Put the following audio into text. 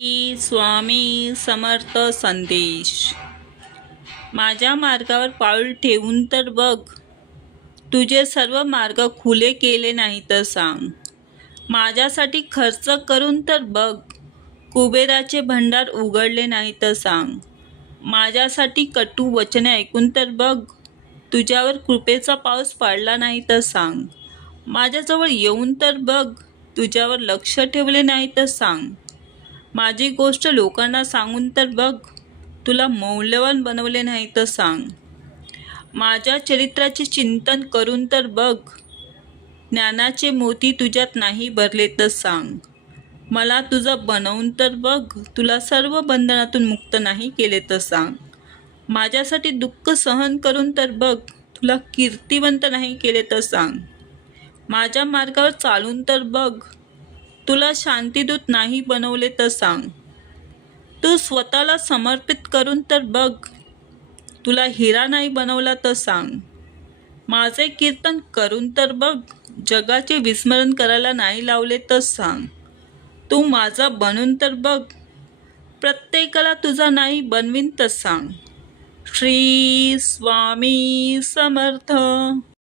श्री स्वामी समर्थ संदेश. माझ्या मार्गावर पाऊल ठेवून तर बघ, तुझे सर्व मार्ग खुले केले नाही तर सांग. माझ्यासाठी खर्च करून तर बघ, कुबेराचे भंडार उघडले नाही तर सांग. माझ्यासाठी कटू वचने ऐकून तर बघ, तुझ्यावर कृपेचा पाऊस पडला नाही तर सांग. माझ्याजवळ येऊन तर बघ, तुझ्यावर लक्ष ठेवले नाही तर सांग. माझी गोष्ट लोकांना सांगून तर बघ, तुला मौल्यवान बनवले नाही तर सांग. माझ्या चरित्राचे चिंतन करून तर बघ, ज्ञानाचे मोती तुझ्यात नाही भरले तर सांग. मला तुझं बनवून तर बघ, तुला सर्व बंधनातून मुक्त नाही केले तर सांग. माझ्यासाठी दुःख सहन करून तर बघ, तुला कीर्तिवंत नाही केले तर सांग. माझ्या मार्गावर चालून तर बघ, तुला शांतिदूत नाही बनवले तर सांग. तू स्वतःला समर्पित करून तर बघ, तुला हिरा नाही बनवला तर सांग. माझे कीर्तन करून तर बघ, जगाचे विस्मरण करायला नाही लावले तर सांग. तू माझा बनून तर बघ, प्रत्येकाला तुझा नाही बनवीन तर सांग. श्री स्वामी समर्थ.